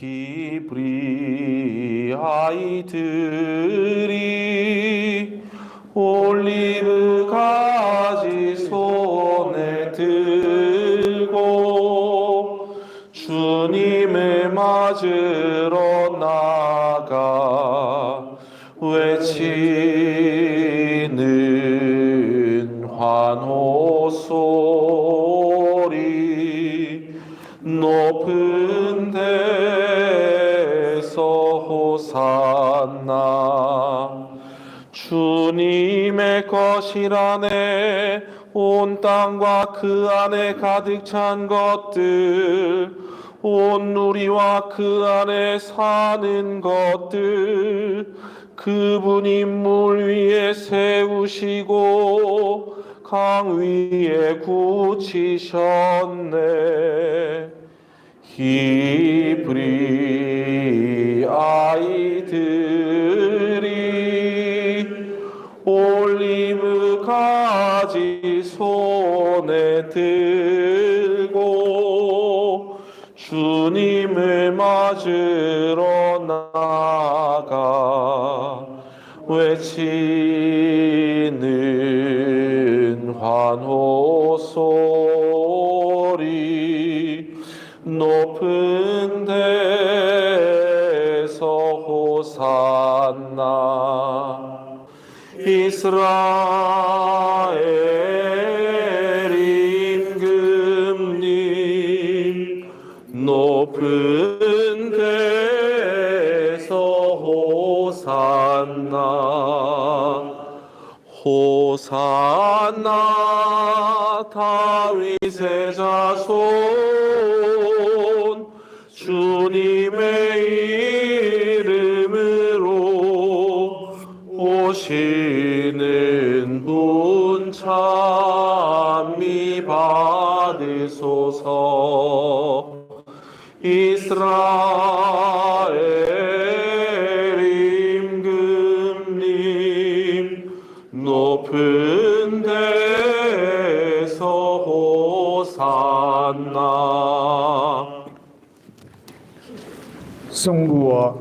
히브리 아이들이 올리브 가지 손에 들고 주님을 맞으러 나가 외치는 환호 소리 높은 데서 호산나 주님의 것이라네 온 땅과 그 안에 가득 찬 것들 온 누리와 그 안에 사는 것들 그분이 물 위에 세우시고 강 위에 굳히셨네 히브리 아이들이 올리브 가지 손에 들고 주님을 맞으러 나가 외치는 환호 소리 높은 데서 호산나 이스라엘 임금님 높은 데서 호산나 호산나 다윗의 자손 주님의 이름으로 오시는 분 찬미 받으소서 이스라엘 임금님 높은 데서 호산나 성부와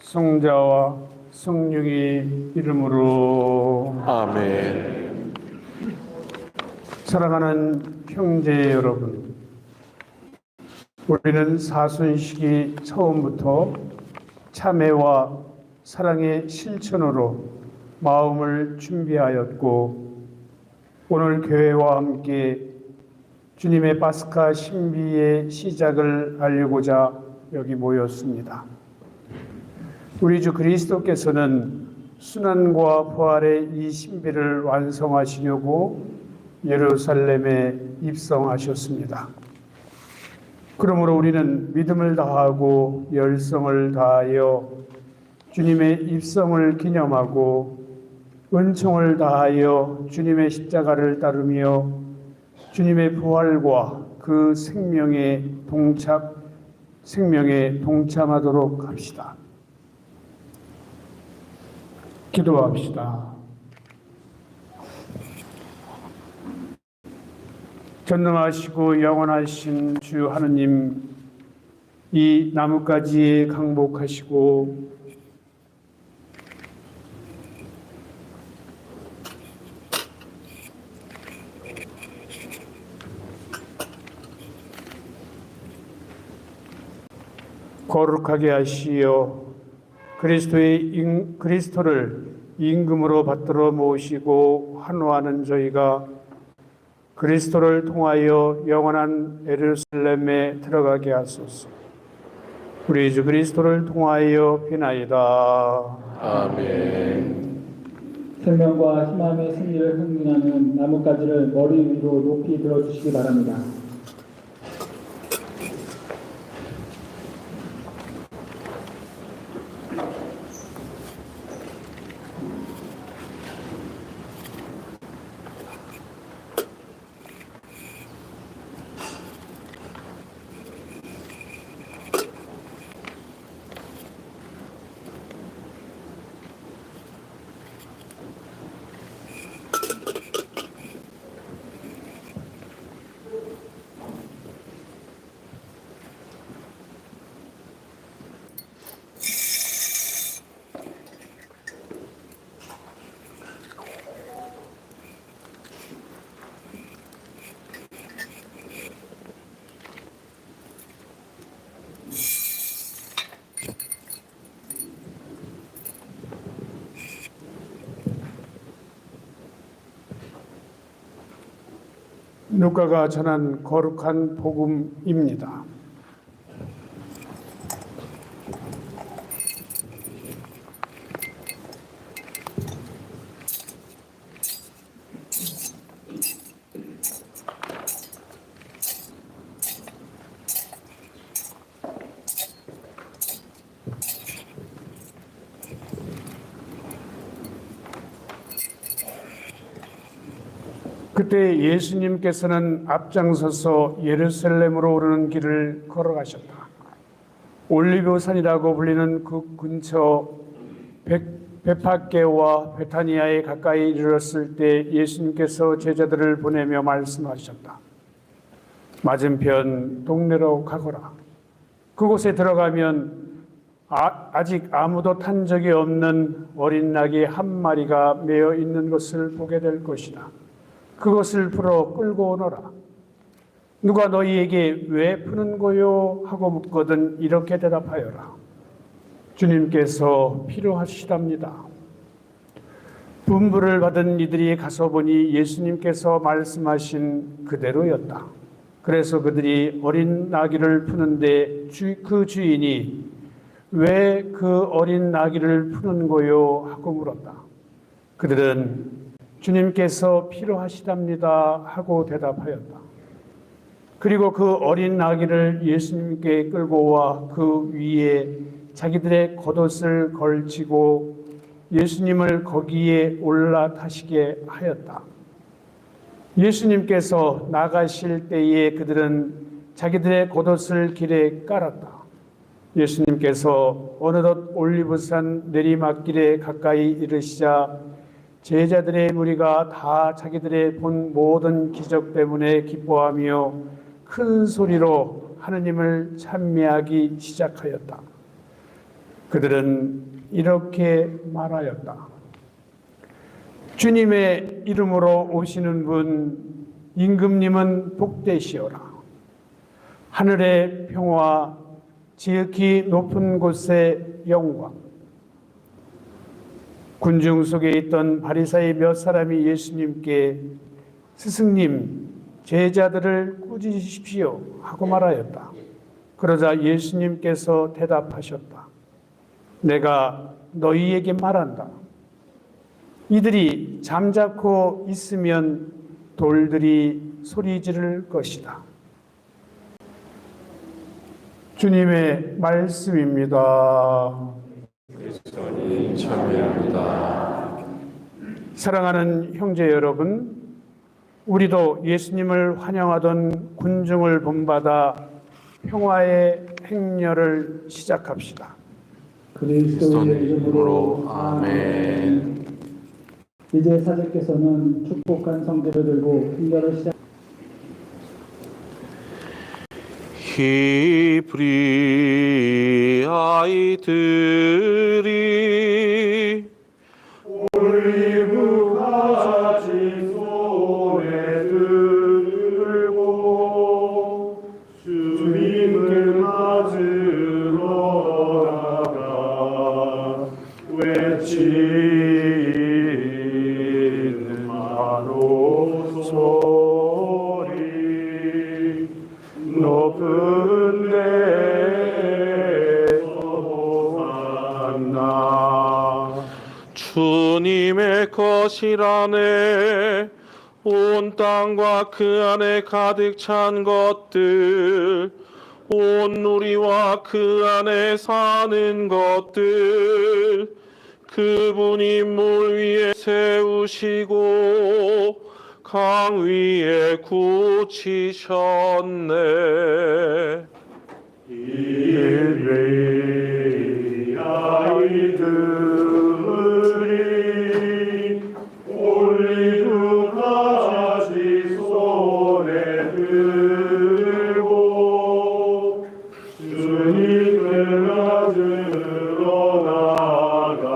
성자와 성령의 이름으로 아멘. 사랑하는 형제 여러분, 우리는 사순식이 처음부터 참회와 사랑의 실천으로 마음을 준비하였고 오늘 교회와 함께 주님의 파스카 신비의 시작을 알리고자 여기 모였습니다. 우리 주 그리스도께서는 순환과 부활의 이 신비를 완성하시려고 예루살렘에 입성하셨습니다. 그러므로 우리는 믿음을 다하고 열성을 다하여 주님의 입성을 기념하고 은총을 다하여 주님의 십자가를 따르며 주님의 부활과 그 생명에 동참하도록 합시다. 기도합시다. 전능하시고 영원하신 주 하느님, 이 나뭇가지에 강복하시고 거룩하게 하시어 그리스도를 임금으로 받들어 모시고 환호하는 저희가 그리스도를 통하여 영원한 예루살렘에 들어가게 하소서. 우리 주 그리스도를 통하여 비나이다. 아멘. 생명과 희망의 승리를 흥분하는 나뭇가지를 머리 위로 높이 들어주시기 바랍니다. 누가가 전한 거룩한 복음입니다. 그때 예수님께서는 앞장서서 예루살렘으로 오르는 길을 걸어가셨다. 올리브산이라고 불리는 그 근처 베파게와 베타니아에 가까이 이르렀을 때 예수님께서 제자들을 보내며 말씀하셨다. 맞은편 동네로 가거라. 그곳에 들어가면 아직 아무도 탄 적이 없는 어린 낙이 한 마리가 매어 있는 것을 보게 될 것이다. 그것을 풀어 끌고 오너라. 누가 너희에게 왜 푸는 거요? 하고 묻거든 이렇게 대답하여라. 주님께서 필요하시답니다. 분부를 받은 이들이 가서 보니 예수님께서 말씀하신 그대로였다. 그래서 그들이 어린 나귀를 푸는데 그 주인이 왜 그 어린 나귀를 푸는 거요? 하고 물었다. 그들은 주님께서 필요하시답니다 하고 대답하였다. 그리고 그 어린 나귀를 예수님께 끌고 와 그 위에 자기들의 겉옷을 걸치고 예수님을 거기에 올라타시게 하였다. 예수님께서 나가실 때에 그들은 자기들의 겉옷을 길에 깔았다. 예수님께서 어느덧 올리브산 내리막길에 가까이 이르시자 제자들의 무리가 다 자기들의 본 모든 기적 때문에 기뻐하며 큰 소리로 하느님을 찬미하기 시작하였다. 그들은 이렇게 말하였다. 주님의 이름으로 오시는 분 임금님은 복되시오라. 하늘의 평화 지극히 높은 곳의 영광. 군중 속에 있던 바리사의 몇 사람이 예수님께 스승님, 제자들을 꾸짖으십시오 하고 말하였다. 그러자 예수님께서 대답하셨다. 내가 너희에게 말한다. 이들이 잠자코 있으면 돌들이 소리 지를 것이다. 주님의 말씀입니다. 그리스도님 참여합니다. 사랑하는 형제 여러분, 우리도 예수님을 환영하던 군중을 본받아 평화의 행렬을 시작합시다. 그리스도의 이름으로 아멘. 이제 사제께서는 축복한 성대를 들고 행렬을 시작. 히브리 아이들이 올리브 가지 손에 들고 주님을 맞으러 나가 외치는 바로 소리 높은 데서 호산나. 주님의 것이라네. 온 땅과 그 안에 가득 찬 것들, 온 누리와 그 안에 사는 것들, 그분이 물 위에 세우시고 강 위에 굳히셨네. 이레이 아이들이 올리브 가지 손에 들고 주님을 맞으러 나가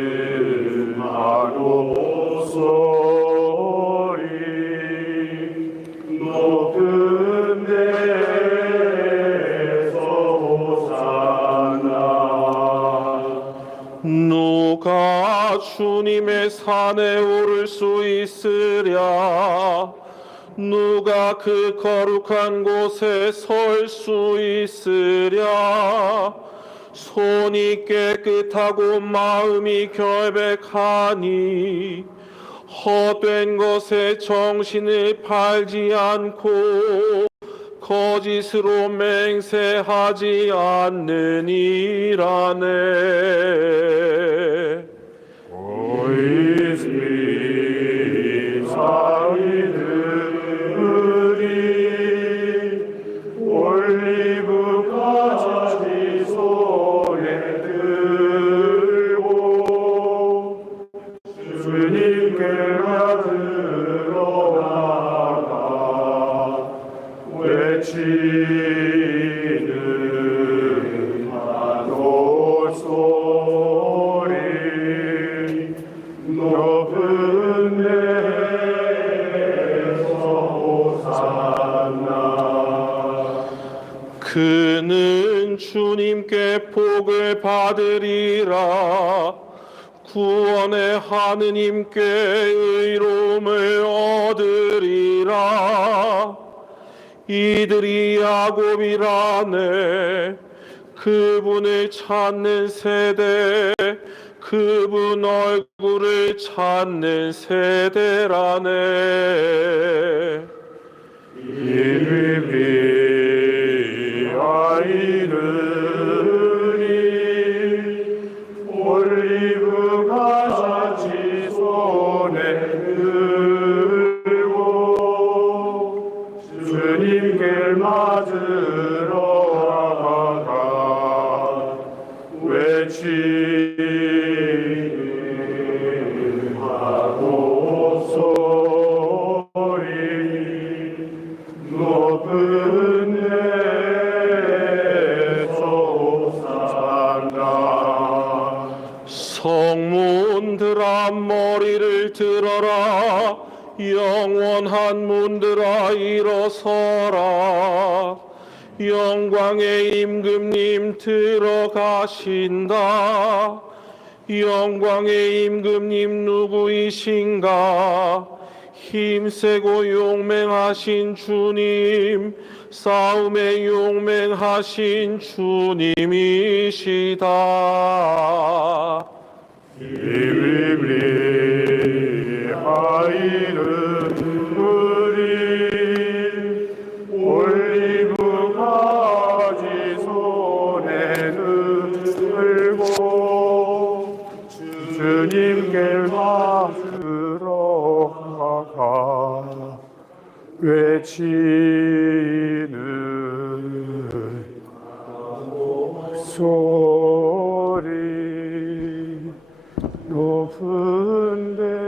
외치는 바로 소리 높은 데서 호산나. 누가 주님의 사 산에 오를 수 있으랴? 누가 그 거룩한 곳에 설 수 있으랴? 손이 깨끗하고 마음이 결백하니 헛된 것에 정신을 팔지 않고 거짓으로 맹세하지 않느니라네. 오이스리 사이들이 올리브 가지 손에 들고 주님께 들어가가 외치는 파도 소리 높은 데서 호산나. 그는 주님께 복을 받으리라. 구원의 하느님께 의로움을 얻으리라. 이들이 야곱이라네. 그분을 찾는 세대, 그분 얼굴을 찾는 세대라네. 이르리 아이들이 올리브 가지 손에 들고 주님께 맞으러 가가 외치는 파도 소리 높은 데서 호산나. 성문들아 머리를 들어라. 영원한 문들아 일어서라. 영광의 임금님 들어가신다. 영광의 임금님 누구이신가? 힘세고 용맹하신 주님, 싸움에 용맹하신 주님이시다. 이리리 아이들이 올리브 가지 손에 들고 주님께 맞으러 가가 외치는 소리 높은 데서.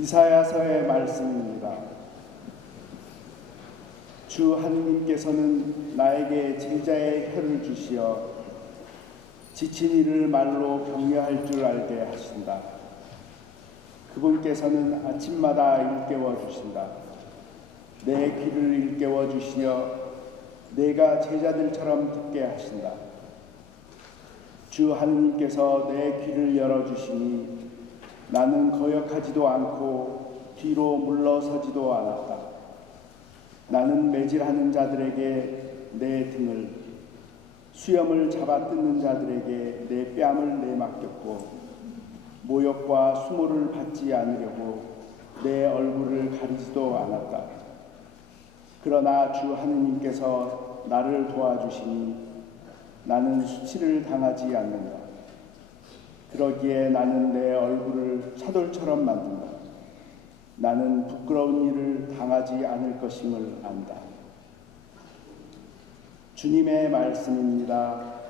이사야서의 말씀입니다. 주 하느님께서는 나에게 제자의 혀를 주시어 지친 이를 말로 격려할 줄 알게 하신다. 그분께서는 아침마다 일깨워 주신다. 내 귀를 일깨워 주시며 내가 제자들처럼 듣게 하신다. 주 하느님께서 내 귀를 열어주시니 나는 거역하지도 않고 뒤로 물러서지도 않았다. 나는 매질하는 자들에게 내 등을, 수염을 잡아 뜯는 자들에게 내 뺨을 내맡겼고, 모욕과 수모를 받지 않으려고 내 얼굴을 가리지도 않았다. 그러나 주 하느님께서 나를 도와주시니 나는 수치를 당하지 않는다. 그러기에 나는 내 얼굴을 차돌처럼 만든다. 나는 부끄러운 일을 당하지 않을 것임을 안다. 주님의 말씀입니다.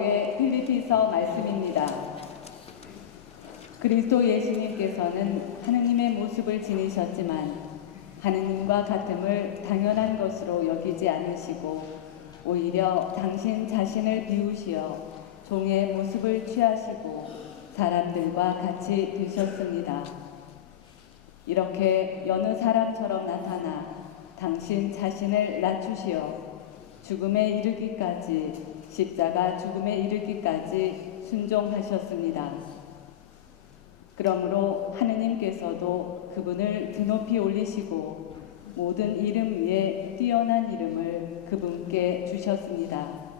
교회 필리피서 말씀입니다. 그리스도 예수님께서는 하느님의 모습을 지니셨지만 하느님과 같음을 당연한 것으로 여기지 않으시고 오히려 당신 자신을 비우시어 종의 모습을 취하시고 사람들과 같이 되셨습니다. 이렇게 여느 사람처럼 나타나 당신 자신을 낮추시어 죽음에 이르기까지 십자가 죽음에 이르기까지 순종하셨습니다. 그러므로 하느님께서도 그분을 드높이 올리시고 모든 이름 위에 뛰어난 이름을 그분께 주셨습니다.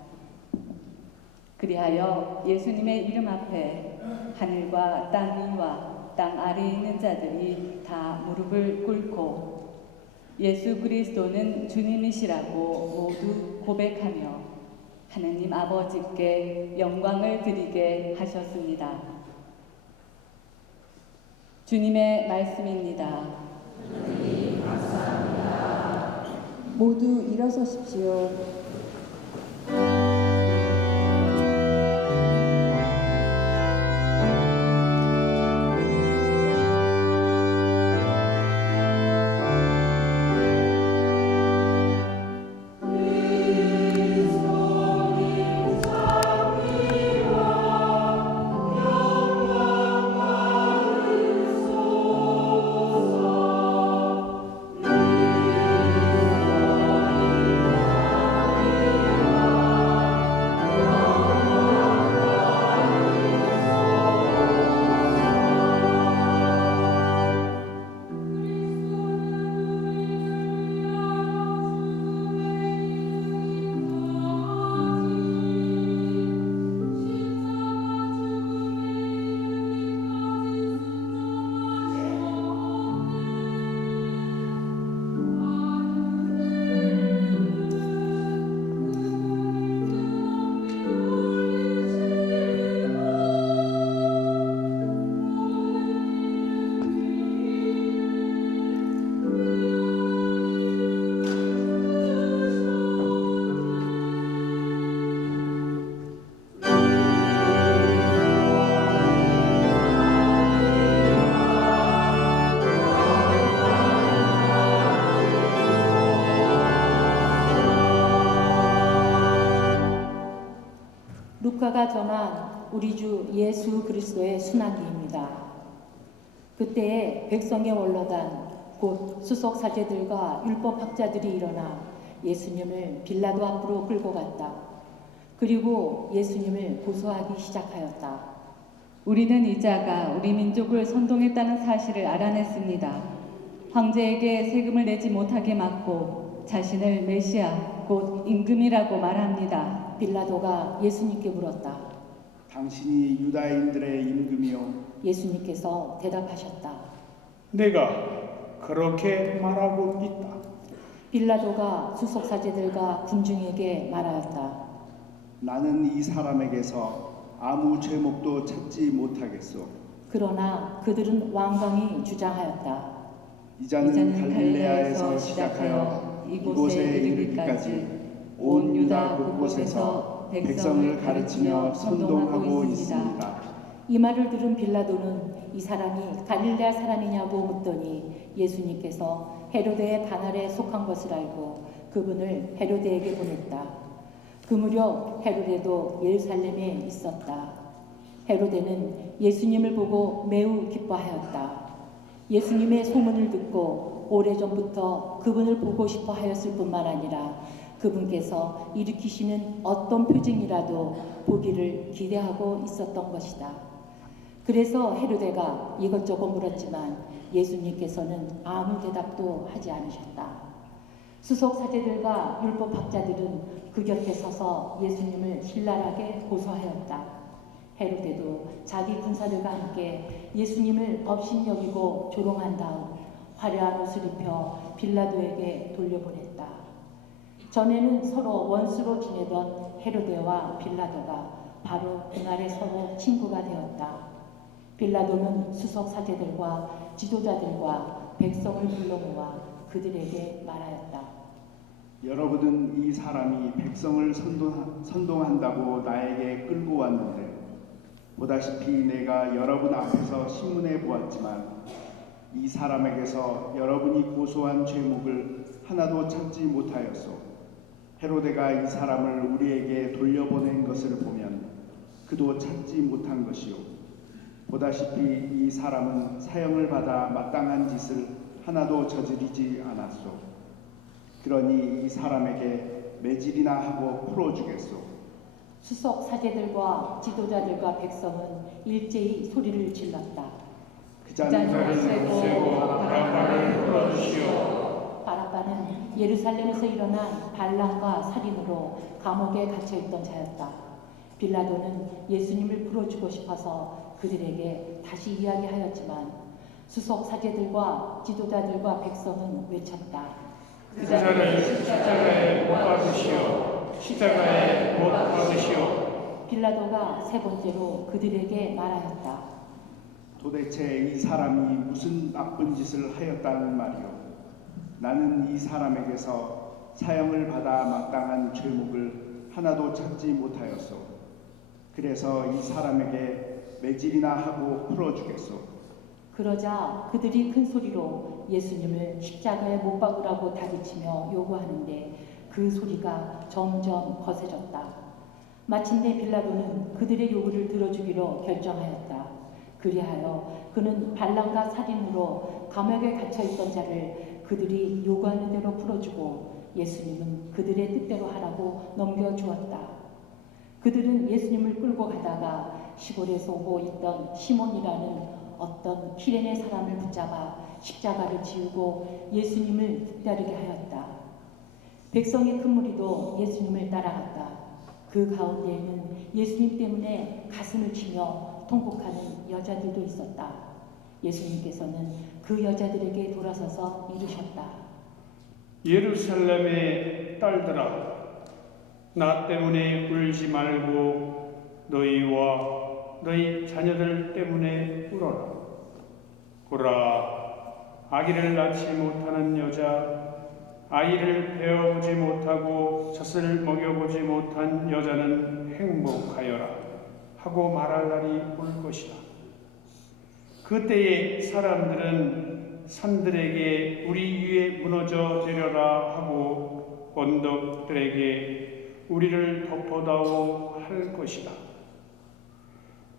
그리하여 예수님의 이름 앞에 하늘과 땅 위와 땅 아래에 있는 자들이 다 무릎을 꿇고 예수 그리스도는 주님이시라고 모두 고백하며 하느님 아버지께 영광을 드리게 하셨습니다. 주님의 말씀입니다. 모두 일어서십시오. 루카가 전한 우리 주 예수 그리스도의 순환기입니다. 그때에 백성의 원로단 곧 수석 사제들과 율법학자들이 일어나 예수님을 빌라도 앞으로 끌고 갔다. 그리고 예수님을 고소하기 시작하였다. 우리는 이 자가 우리 민족을 선동했다는 사실을 알아냈습니다. 황제에게 세금을 내지 못하게 막고 자신을 메시아 곧 임금이라고 말합니다. 빌라도가 예수님께 물었다. 당신이 유다인들의 임금이요. 예수님께서 대답하셨다. 내가 그렇게 말하고 있다. 빌라도가 수석 사제들과 군중에게 말하였다. 나는 이 사람에게서 아무 죄목도 찾지 못하겠소. 그러나 그들은 완강히 주장하였다. 이 자는 갈릴레아에서 시작하여 이곳에 이르기까지 온 유다 곳곳에서 백성을 가르치며 선동하고 있습니다. 이 말을 들은 빌라도는 이 사람이 갈릴레아 사람이냐고 묻더니 예수님께서 헤로데의 반할에 속한 것을 알고 그분을 헤로데에게 보냈다. 그 무렵 헤로데도 예루살렘에 있었다. 헤로데는 예수님을 보고 매우 기뻐하였다. 예수님의 소문을 듣고 오래전부터 그분을 보고 싶어 하였을 뿐만 아니라 그분께서 일으키시는 어떤 표징이라도 보기를 기대하고 있었던 것이다. 그래서 헤로데가 이것저것 물었지만 예수님께서는 아무 대답도 하지 않으셨다. 수석 사제들과 율법 학자들은 그 곁에 서서 예수님을 신랄하게 고소하였다. 헤로데도 자기 군사들과 함께 예수님을 업신여기고 조롱한 다음 화려한 옷을 입혀 빌라도에게 돌려보냈다. 전에는 서로 원수로 지내던 헤로데와 빌라도가 바로 그날에 서로 친구가 되었다. 빌라도는 수석 사제들과 지도자들과 백성을 불러 모아 그들에게 말하였다. 여러분은 이 사람이 백성을 선동한다고 나에게 끌고 왔는데 보다시피 내가 여러분 앞에서 신문해 보았지만 이 사람에게서 여러분이 고소한 죄목을 하나도 찾지 못하였소. 헤로데가 이 사람을 우리에게 돌려보낸 것을 보면 그도 찾지 못한 것이요. 보다시피 이 사람은 사형을 받아 마땅한 짓을 하나도 저지르지 않았소. 그러니 이 사람에게 매질이나 하고 풀어주겠소. 수석 사제들과 지도자들과 백성은 일제히 소리를 질렀다. 그 자는 세고 바라바를 풀어주시오. 바라바는 예루살렘에서 일어난 반란과 살인으로 감옥에 갇혀있던 자였다. 빌라도는 예수님을 풀어주고 싶어서 그들에게 다시 이야기하였지만 수석 사제들과 지도자들과 백성은 외쳤다. 그 자를 십자가에 못 박으시오. 십자가에 못 박으시오. 빌라도가 세 번째로 그들에게 말하였다. 도대체 이 사람이 무슨 나쁜 짓을 하였다는 말이오. 나는 이 사람에게서 사형을 받아 마땅한 죄목을 하나도 찾지 못하였소. 그래서 이 사람에게 매질이나 하고 풀어주겠소. 그러자 그들이 큰 소리로 예수님을 십자가에 못 박으라고 다그치며 요구하는데 그 소리가 점점 거세졌다. 마침내 빌라도는 그들의 요구를 들어주기로 결정하였다. 그리하여 그는 반란과 살인으로 감옥에 갇혀있던 자를 그들이 요구하는 대로 풀어주고 예수님은 그들의 뜻대로 하라고 넘겨주었다. 그들은 예수님을 끌고 가다가 시골에서 오고 있던 시몬이라는 어떤 키레네 사람을 붙잡아 십자가를 지우고 예수님을 뒤따르게 하였다. 백성의 큰 무리도 예수님을 따라갔다. 그 가운데에는 예수님 때문에 가슴을 치며 통곡하는 여자들도 있었다. 예수님께서는 그 여자들에게 돌아서서 이르셨다. 예루살렘의 딸들아, 나 때문에 울지 말고 너희와 너희 자녀들 때문에 울어라. 보라, 아기를 낳지 못하는 여자, 아이를 배워보지 못하고 젖을 먹여보지 못한 여자는 행복하여라 하고 말할 날이 올 것이다. 그때에 사람들은 산들에게 우리 위에 무너져 내려라 하고 언덕들에게 우리를 덮어다오 할 것이다.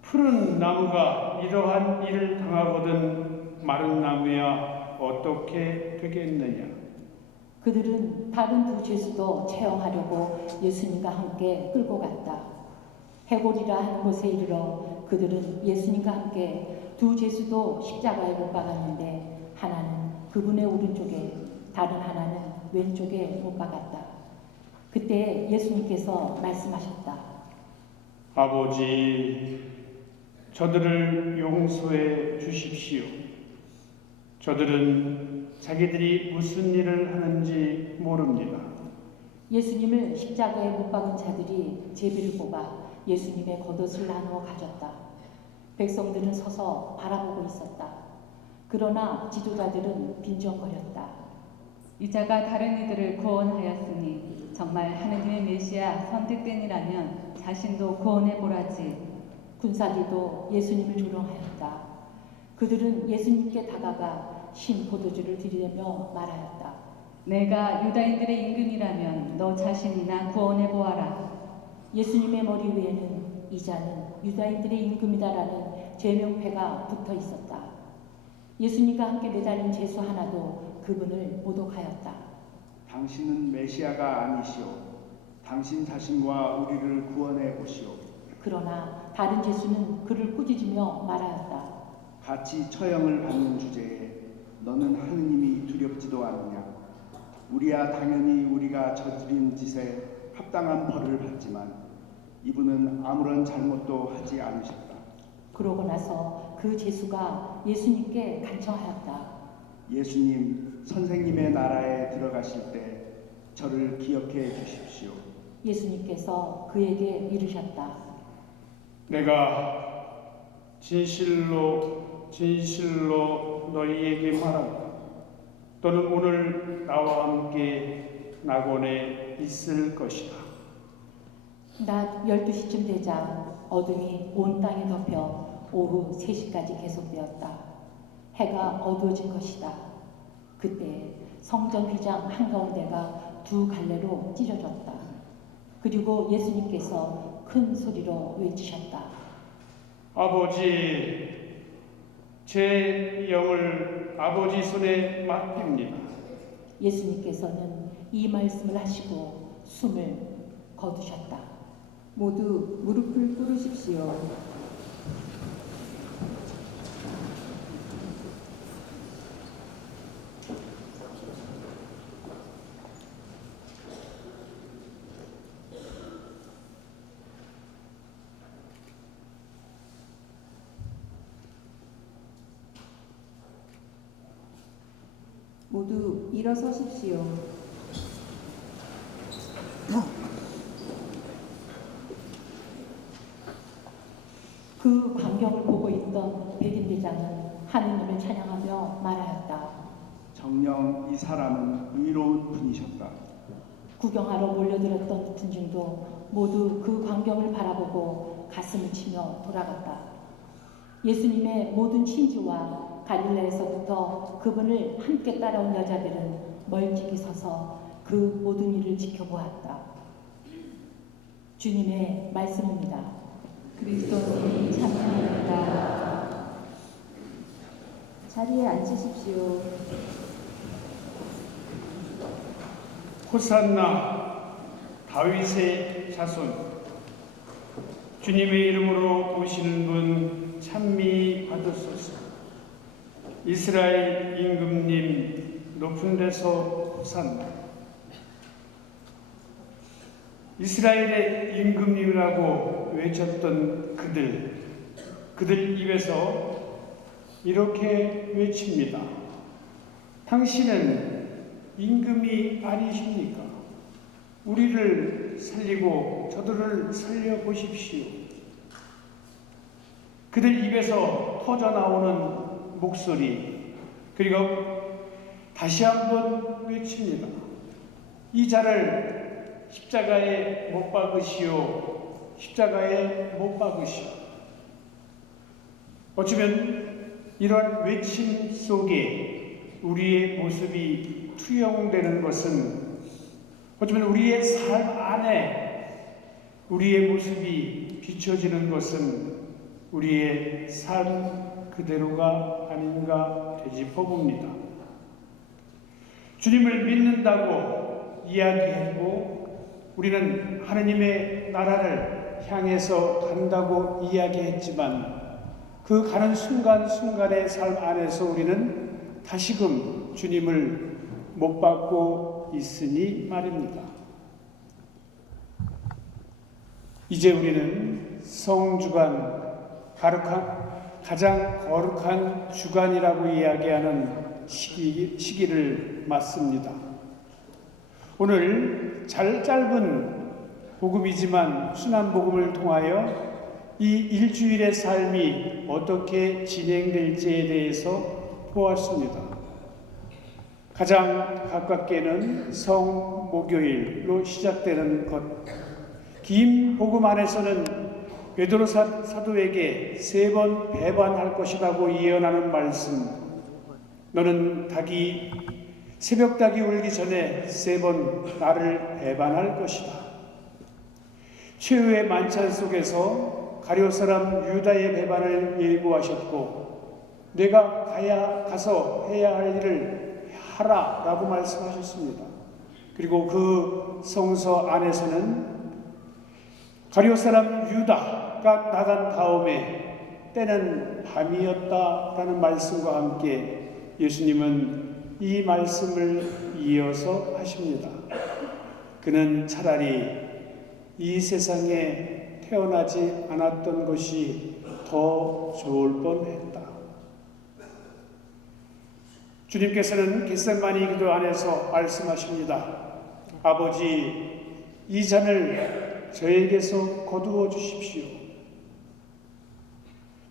푸른 나무가 이러한 일을 당하거든 마른 나무야 어떻게 되겠느냐. 그들은 다른 두 죄수도 체험하려고 예수님과 함께 끌고 갔다. 해골이라 하는 곳에 이르러 그들은 예수님과 함께 두 죄수도 십자가에 못 박았는데 하나는 그분의 오른쪽에 다른 하나는 왼쪽에 못 박았다. 그때 예수님께서 말씀하셨다. 아버지, 저들을 용서해 주십시오. 저들은 자기들이 무슨 일을 하는지 모릅니다. 예수님을 십자가에 못 박은 자들이 제비를 뽑아 예수님의 겉옷을 나누어 가졌다. 백성들은 서서 바라보고 있었다. 그러나 지도자들은 빈정거렸다. 이자가 다른 이들을 구원하였으니 정말 하느님의 메시아 선택된이라면 자신도 구원해 보라지. 군사들도 예수님을 조롱하였다. 그들은 예수님께 다가가 신 포도주를 들이대며 말하였다. 내가 유다인들의 임금이라면 너 자신이나 구원해 보아라. 예수님의 머리 위에는 이자는 유다인들의 임금이다라는 제명패가 붙어 있었다. 예수님과 함께 매달린 죄수 하나도 그분을 모독하였다. 당신은 메시아가 아니시오. 당신 자신과 우리를 구원해 보시오. 그러나 다른 죄수는 그를 꾸짖으며 말하였다. 같이 처형을 받는 주제에 너는 하느님이 두렵지도 않느냐. 우리야 당연히 우리가 저지른 짓에 합당한 벌을 받지만 이분은 아무런 잘못도 하지 않으셨다. 그러고 나서 그 죄수가 예수님께 간청하였다. 예수님, 선생님의 나라에 들어가실 때 저를 기억해 주십시오. 예수님께서 그에게 이르셨다. 내가 진실로 너희에게 말한다. 너는 오늘 나와 함께 낙원에 있을 것이다. 낮 12시쯤 되자 어둠이 온 땅에 덮여 오후 3시까지 계속되었다. 해가 어두워진 것이다. 그때 성전 휘장 한가운데가 두 갈래로 찢어졌다. 그리고 예수님께서 큰 소리로 외치셨다. 아버지, 제 영을 아버지 손에 맡깁니다. 예수님께서는 이 말씀을 하시고 숨을 거두셨다. 모두 무릎을 꿇으십시오. 모두 일어서십시오. 그 광경을 보고 있던 백인 대장은 하느님을 찬양하며 말하였다. 정녕 이 사람은 의로운 분이셨다. 구경하러 몰려들었던 군중도 모두 그 광경을 바라보고 가슴을 치며 돌아갔다. 예수님의 모든 친지와 갈릴레에서부터 그분을 함께 따라온 여자들은 멀찍이 서서 그 모든 일을 지켜보았다. 주님의 말씀입니다. 그리스도님 참여합니다. 자리에 앉으십시오. 호산나 다윗의 자손, 주님의 이름으로 오시는 분 찬미 받으소서. 이스라엘 임금님 높은 데서 호산나. 이스라엘의 임금님이라고 외쳤던 그들 입에서 이렇게 외칩니다. 당신은 임금이 아니십니까? 우리를 살리고 저들을 살려보십시오. 그들 입에서 터져나오는 목소리, 그리고 다시 한번 외칩니다. 이 자를 십자가에 못 박으시오. 십자가에 못 박으시오. 어쩌면 이런 외침 속에 우리의 모습이 투영되는 것은, 어쩌면 우리의 삶 안에 우리의 모습이 비춰지는 것은 우리의 삶 그대로가 아닌가 되짚어 봅니다. 주님을 믿는다고 이야기했고, 우리는 하느님의 나라를 향해서 간다고 이야기했지만, 그 가는 순간순간의 삶 안에서 우리는 다시금 주님을 못 받고 있으니 말입니다. 이제 우리는 성주간, 가장 거룩한 주간이라고 이야기하는 시기를 맞습니다. 오늘 짧은 복음이지만 순환 복음을 통하여 이 일주일의 삶이 어떻게 진행될지에 대해서 보았습니다. 가장 가깝게는 성목요일로 시작되는 것. 긴 복음 안에서는 베드로 사도에게 3번 배반할 것이라고 예언하는 말씀. 너는 새벽 닭이 울기 전에 3번 나를 배반할 것이다. 최후의 만찬 속에서 가룟 사람 유다의 배반을 예고하셨고, 내가 가서 해야 할 일을 하라라고 말씀하셨습니다. 그리고 그 성서 안에서는 가룟 사람 유다가 나간 다음에 때는 밤이었다라는 말씀과 함께 예수님은 이 말씀을 이어서 하십니다. 그는 차라리 이 세상에 태어나지 않았던 것이 더 좋을 뻔했다. 주님께서는 겟세마니 기도 안에서 말씀하십니다. 아버지, 이 잔을 저에게서 거두어 주십시오.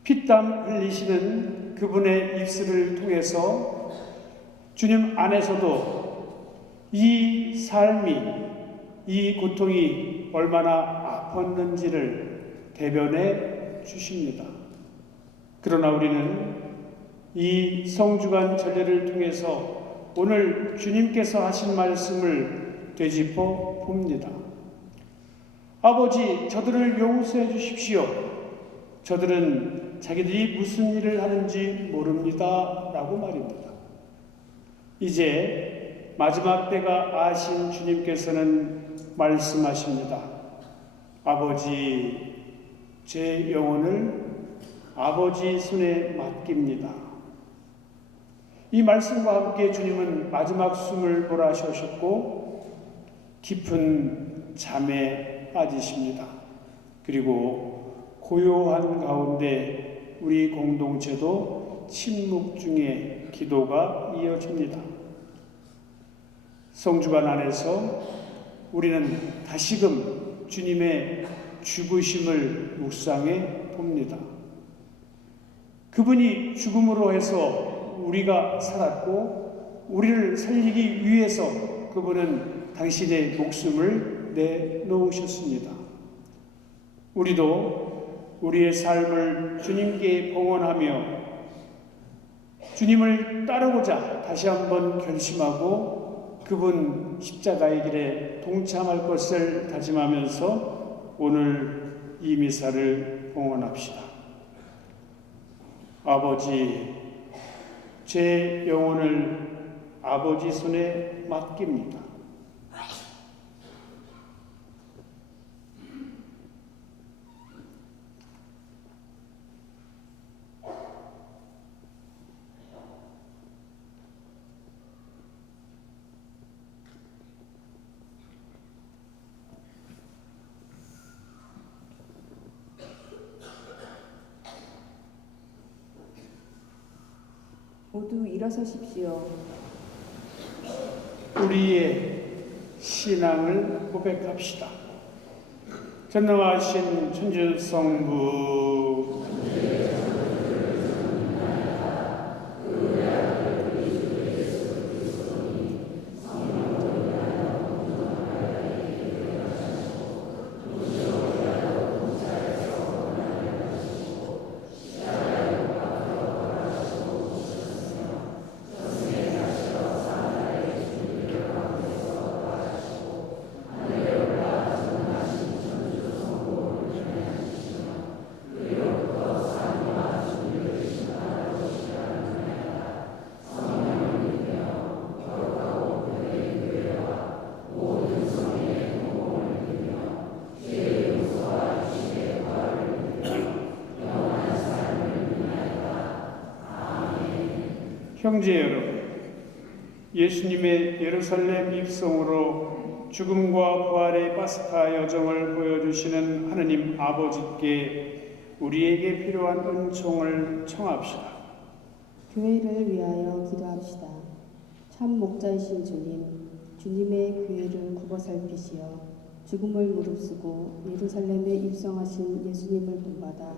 피땀 흘리시는 그분의 입술을 통해서 주님 안에서도 이 삶이, 이 고통이 얼마나 아팠는지를 대변해 주십니다. 그러나 우리는 이 성주간 전례를 통해서 오늘 주님께서 하신 말씀을 되짚어 봅니다. 아버지, 저들을 용서해 주십시오. 저들은 자기들이 무슨 일을 하는지 모릅니다. 라고 말입니다. 이제 마지막 때가 아신 주님께서는 말씀하십니다. 아버지, 제 영혼을 아버지 손에 맡깁니다. 이 말씀과 함께 주님은 마지막 숨을 몰아쉬셨고 깊은 잠에 빠지십니다. 그리고 고요한 가운데 우리 공동체도 침묵 중에 기도가 이어집니다. 성주간 안에서 우리는 다시금 주님의 죽으심을 묵상해 봅니다. 그분이 죽음으로 해서 우리가 살았고 우리를 살리기 위해서 그분은 당신의 목숨을 내놓으셨습니다. 우리도 우리의 삶을 주님께 봉헌하며 주님을 따르고자 다시 한번 결심하고 그분 십자가의 길에 동참할 것을 다짐하면서 오늘 이 미사를 봉헌합시다. 아버지, 제 영혼을 아버지 손에 맡깁니다. 모두 일어서십시오. 우리의 신앙을 고백합시다. 전능하신 천주성부, 형제 여러분, 예수님의 예루살렘 입성으로 죽음과 부활의 파스카 여정을 보여주시는 하느님 아버지께 우리에게 필요한 은총을 청합시다. 교회를 위하여 기도합시다. 참 목자이신 주님, 주님의 교회를 굽어 살피시어 죽음을 무릅쓰고 예루살렘에 입성하신 예수님을 본받아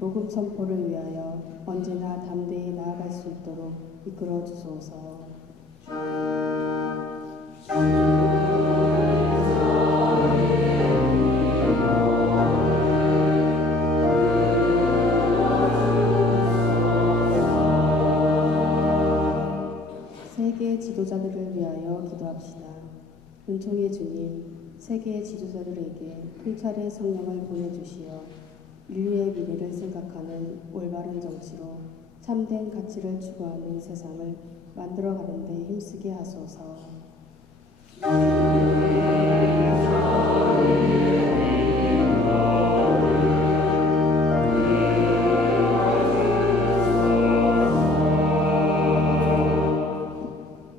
복음 선포를 위하여 언제나 담대히 나아갈 수 있도록 이끌어 주소서. 세계 지도자들을 위하여 기도합시다. 은총의 주님, 세계 지도자들에게 통찰의 성령을 보내주시어 인류의 미래를 생각하는 올바른 정치로 참된 가치를 추구하는 세상을 만들어가는 데 힘쓰게 하소서.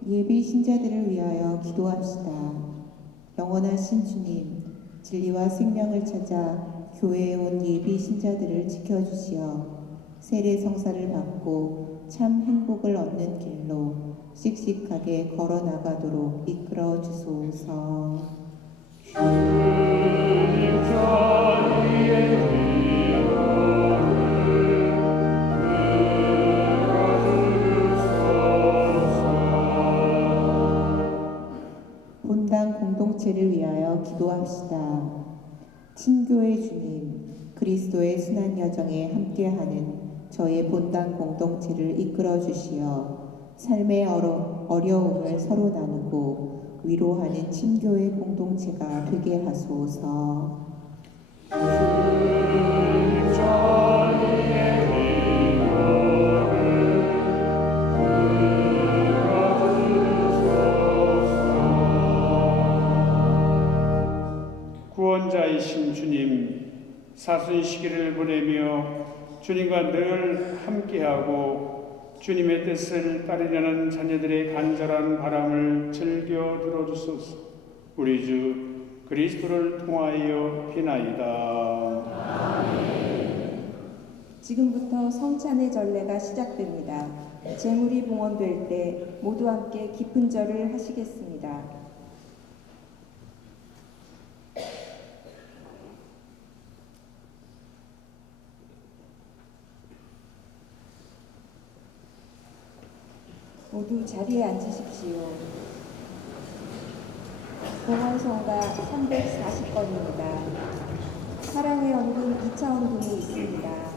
예비 신자들을 위하여 기도합시다. 영원하신 주님, 진리와 생명을 찾아 교회에 온 예비 신자들을 지켜주시어 세례 성사를 받고 참 행복을 얻는 길로 씩씩하게 걸어 나가도록 이끌어 주소서. 본당 공동체를 위하여 기도합시다. 친교의 주님, 그리스도의 순환 여정에 함께하는 저의 본당 공동체를 이끌어 주시어 삶의 어려움을 서로 나누고 위로하는 친교의 공동체가 되게 하소서. 구원자이신 주님, 사순시기를 보내며 주님과 늘 함께하고 주님의 뜻을 따르려는 자녀들의 간절한 바람을 즐겨 들어주소서. 우리 주 그리스도를 통하여 비나이다. 지금부터 성찬의 전례가 시작됩니다. 제물이 봉헌될 때 모두 함께 깊은 절을 하시겠습니다. 모두 자리에 앉으십시오. 봉헌성가 340건입니다. 사랑의 헌금 2차 헌금이 있습니다.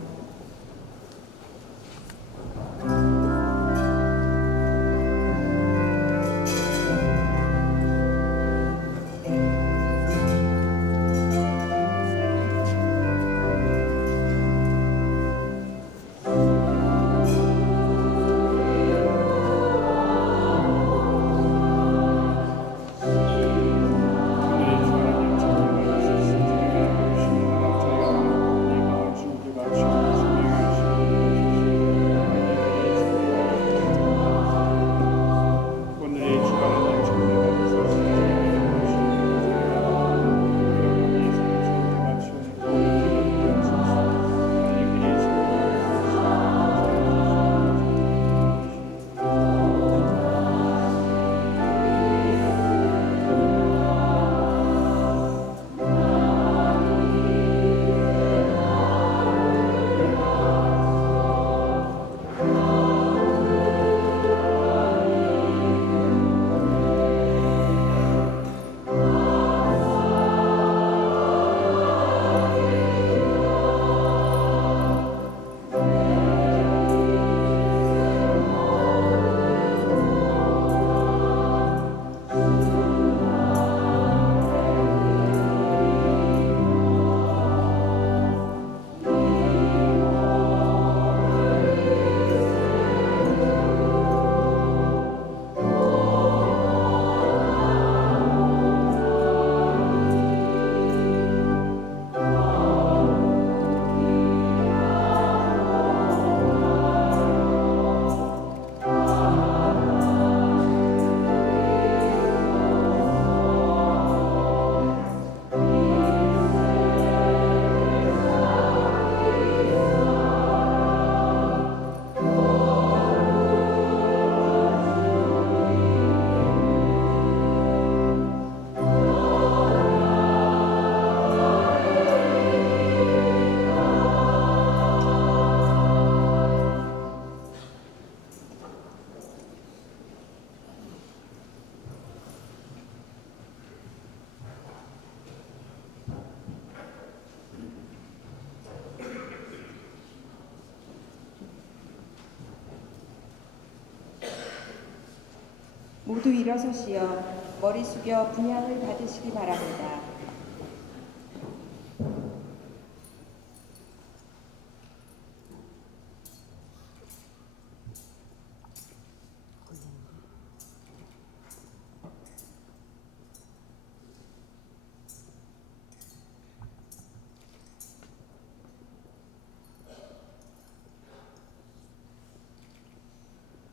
모두 일어서시어 머리 숙여 분향을 받으시기 바랍니다.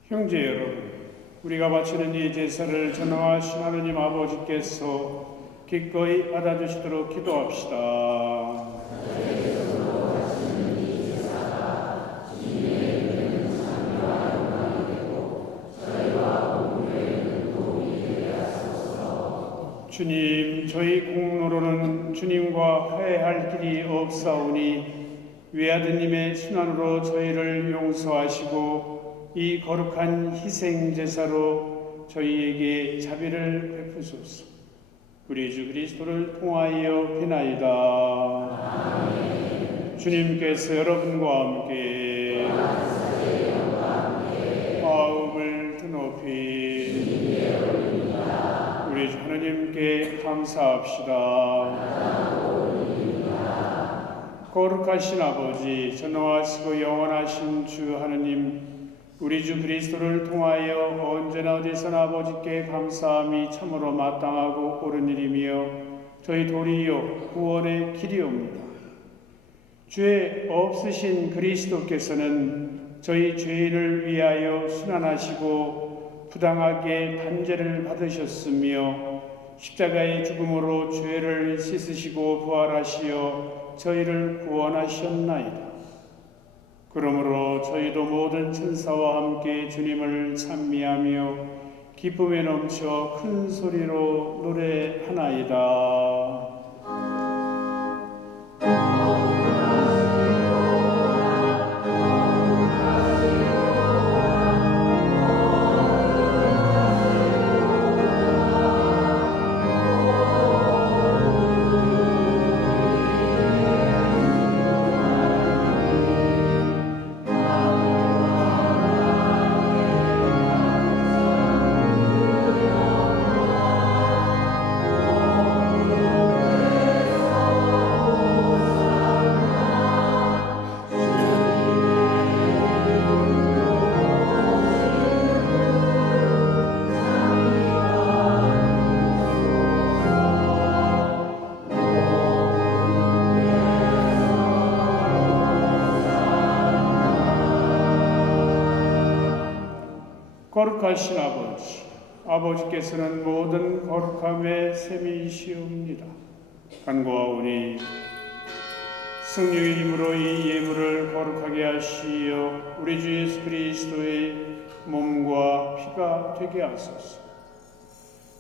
형제 여러분, 우리가 바치는 이 제사를 전능하신 하느님 아버지께서 기꺼이 받아주시도록 기도합시다. 주님, 저희 공로로는 주님과 화해할 길이 없사오니 외아드님의 순환으로 저희를 용서하시고 이 거룩한 희생 제사로 저희에게 자비를 베푸소서. 우리 주 그리스도를 통하여 비나이다. 아멘. 주님께서 여러분과 함께 마음을 드높이 우리 주 하나님께 감사합시다. 거룩하신 아버지, 전능하시고 영원하신 주 하느님, 우리 주 그리스도를 통하여 언제나 어디서나 아버지께 감사함이 참으로 마땅하고 옳은 일이며 저희 도리요 구원의 길이옵니다. 죄 없으신 그리스도께서는 저희 죄인을 위하여 순환하시고 부당하게 단죄를 받으셨으며 십자가의 죽음으로 죄를 씻으시고 부활하시어 저희를 구원하셨나이다. 그러므로 저희도 모든 천사와 함께 주님을 찬미하며 기쁨에 넘쳐 큰 소리로 노래하나이다. 거룩하신 아버지, 아버지께서는 모든 거룩함의 셈이시옵니다. 간구하오니 성령의 힘으로 이 예물을 거룩하게 하시어 우리 주 예수 그리스도의 몸과 피가 되게 하소서.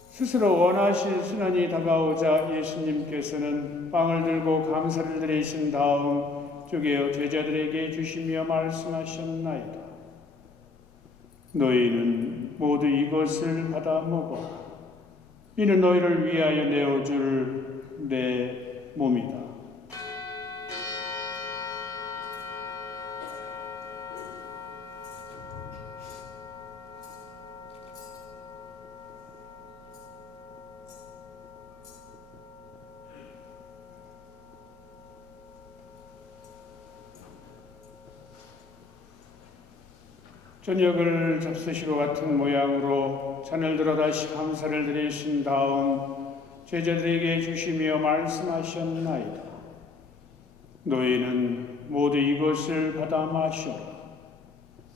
스스로 원하신 순환이 다가오자 예수님께서는 빵을 들고 감사를 드리신 다음 쪼개어 제자들에게 주시며 말씀하셨나이다. 너희는 모두 이것을 받아 먹어. 이는 너희를 위하여 내어줄 내 몸이다. 저녁을 잡수시고 같은 모양으로 잔을 들어 다시 감사를 드리신 다음 제자들에게 주시며 말씀하셨나이다. 너희는 모두 이것을 받아 마셔라.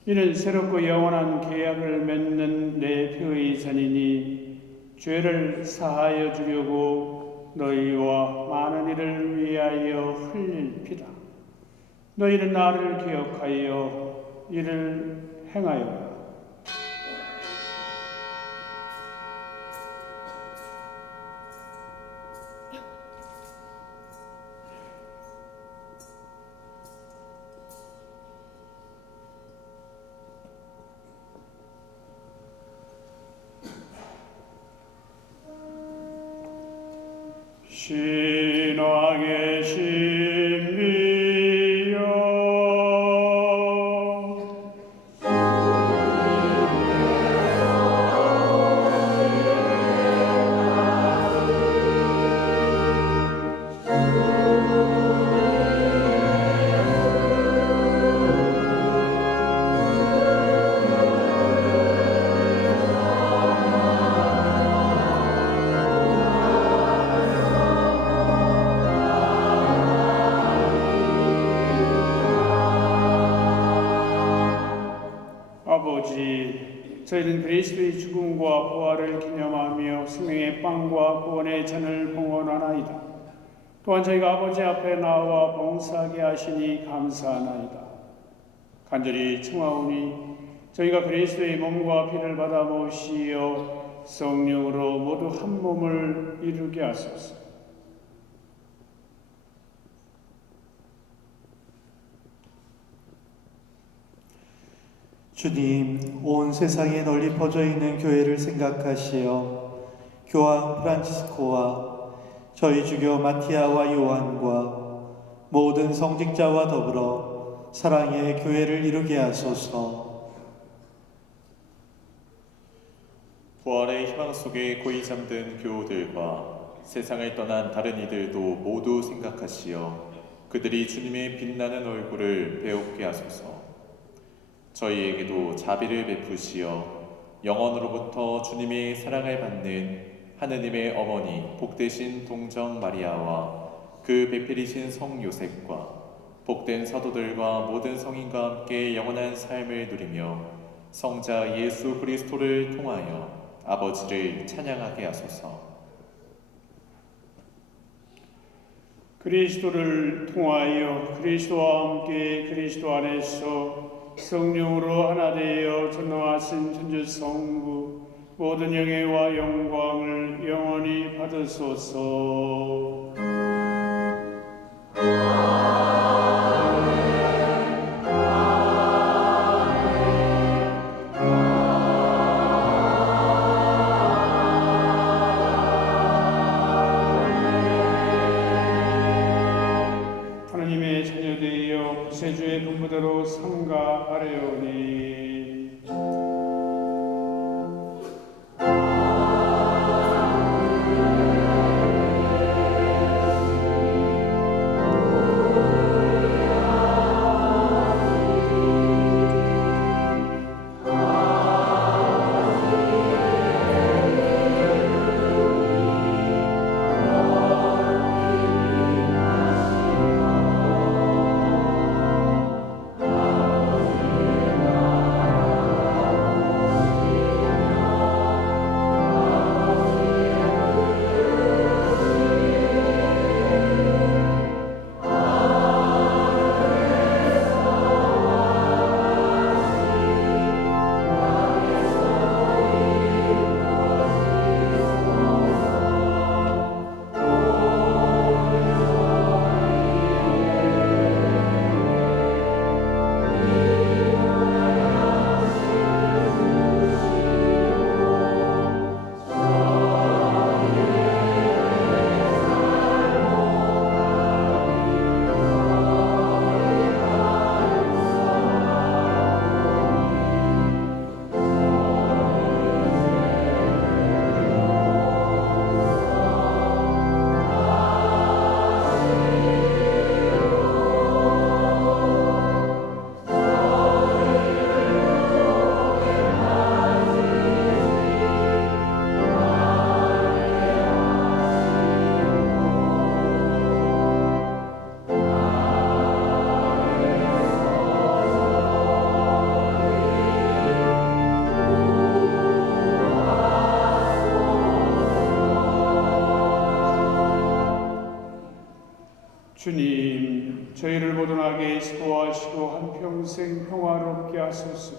이는 새롭고 영원한 계약을 맺는 내 피의 잔이니 죄를 사하여 주려고 너희와 많은 이를 위하여 흘릴 피다. 너희는 나를 기억하여 이를 행하여라. 신앙의 신비여 아버지, 저희는 그리스도의 죽음과 부활을 기념하며 생명의 빵과 구원의 잔을 봉헌하나이다. 또한 저희가 아버지 앞에 나와 봉사하게 하시니 감사하나이다. 간절히 청하오니 저희가 그리스도의 몸과 피를 받아 모시어 성령으로 모두 한 몸을 이루게 하소서. 주님, 온 세상에 널리 퍼져 있는 교회를 생각하시어 교황 프란치스코와 저희 주교 마티아와 요한과 모든 성직자와 더불어 사랑의 교회를 이루게 하소서. 부활의 희망 속에 고이 잠든 교우들과 세상을 떠난 다른 이들도 모두 생각하시어 그들이 주님의 빛나는 얼굴을 배웁게 하소서. 저희에게도 자비를 베푸시어 영원으로부터 주님의 사랑을 받는 하느님의 어머니 복되신 동정 마리아와 그 배필이신 성 요셉과 복된 사도들과 모든 성인과 함께 영원한 삶을 누리며 성자 예수 그리스도를 통하여 아버지를 찬양하게 하소서. 그리스도를 통하여 그리스도와 함께 그리스도 안에서 성령으로 하나 되어 전능하신 천주성부 모든 영예와 영광을 영원히 받으소서. 하나님의 자녀되어 구세주의 분부대로 삼가 아뢰오니 주님, 저희를 모든하게 수고하시고 한평생 평화롭게 하소서.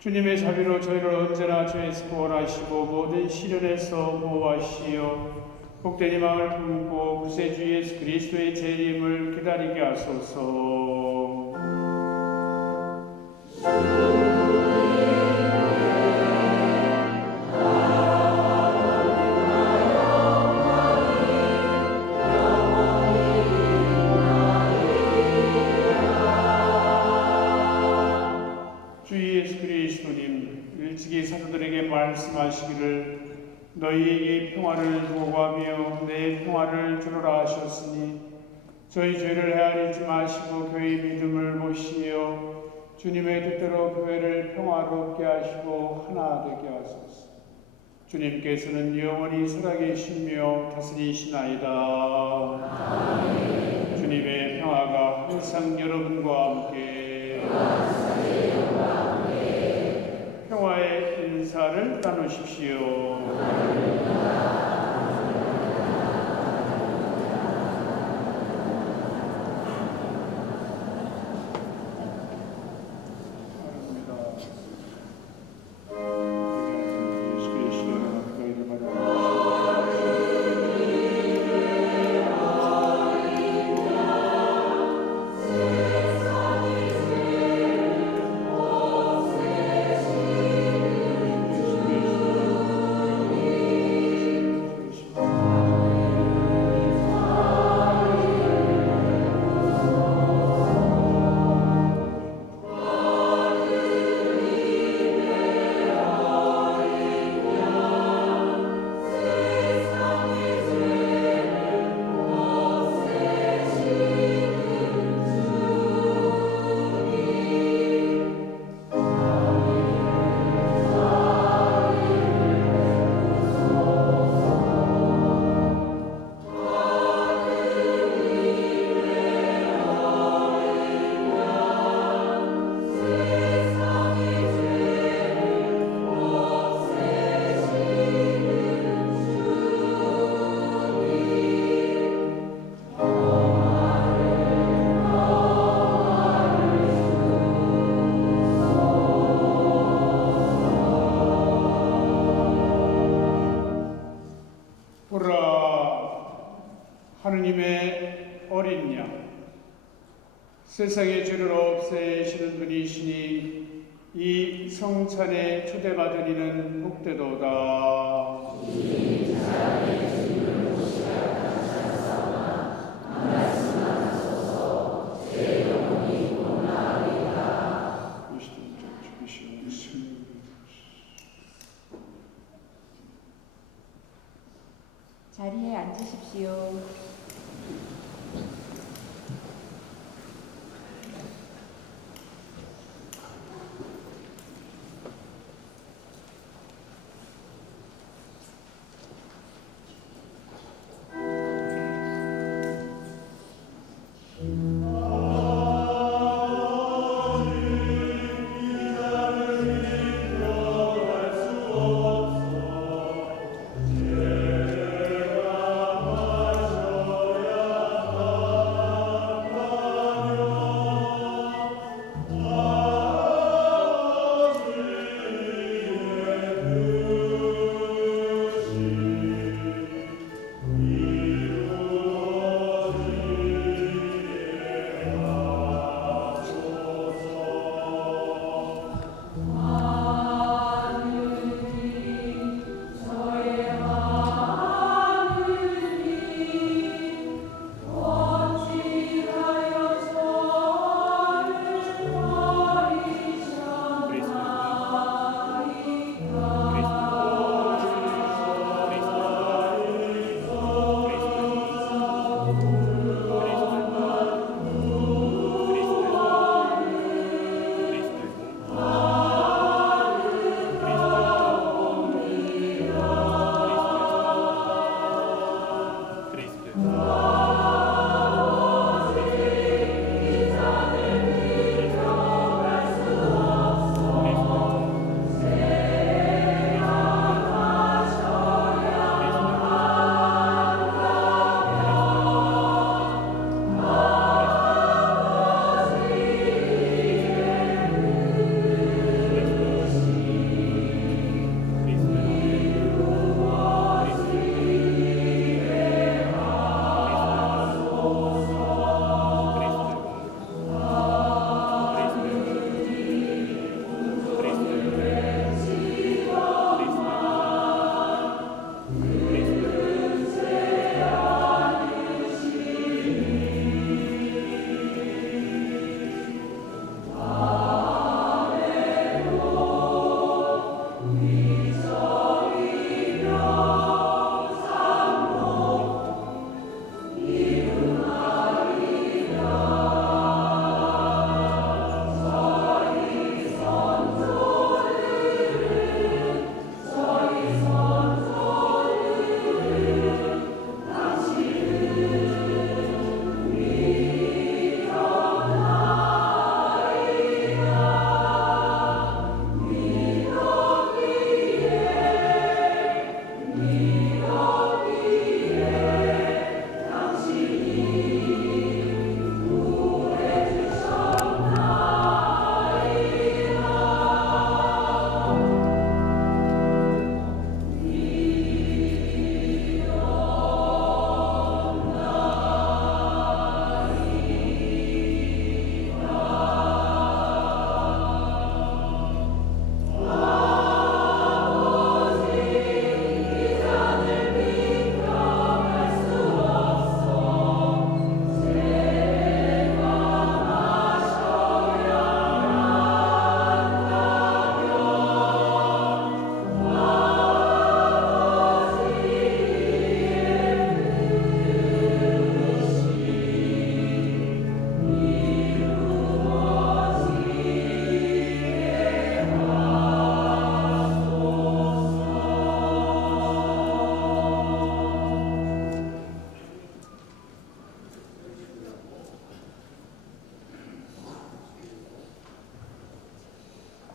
주님의 자비로 저희를 언제나 죄에서 구원하시고 모든 시련에서 보호하시어 복된 희망을 품고 구세주 예수 그리스도의 재림을 기다리게 하소서. 일찍이 사도들에게 말씀하시기를 너희에게 평화를 두고 가며 내 평화를 주노라 하셨으니 저희 죄를 헤아리지 마시고 교회의 믿음을 보시어 주님의 뜻대로 교회를 평화롭게 하시고 하나 되게 하소서. 주님께서는 영원히 살아계시며 다스리시나이다. 아멘. 주님의 평화가 항상 여러분과 함께 평화의 인사를 나누십시오. 주 보라, 하느님의 어린 양, 세상의 죄를 없애시는 분이시니 이 성찬에 초대받은 이는 복되도다. 자리에 앉으십시오.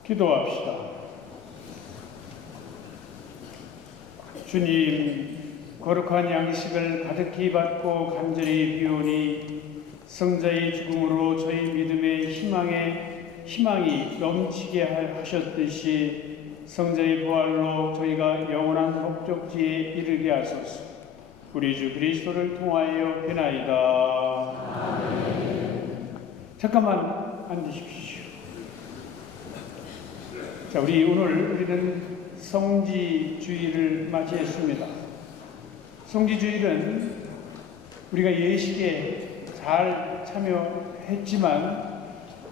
기도합시다. 주님, 거룩한 양식을 가득히 받고 간절히 비우니 성자의 죽음으로 저희 믿음의 희망이 넘치게 하셨듯이 성자의 부활로 저희가 영원한 목적지에 이르게 하소서. 우리 주 그리스도를 통하여 되나이다. 잠깐만 앉으십시오. 자, 우리는 성지주의를 맞이했습니다. 성지주의는 우리가 예식에 잘 참여했지만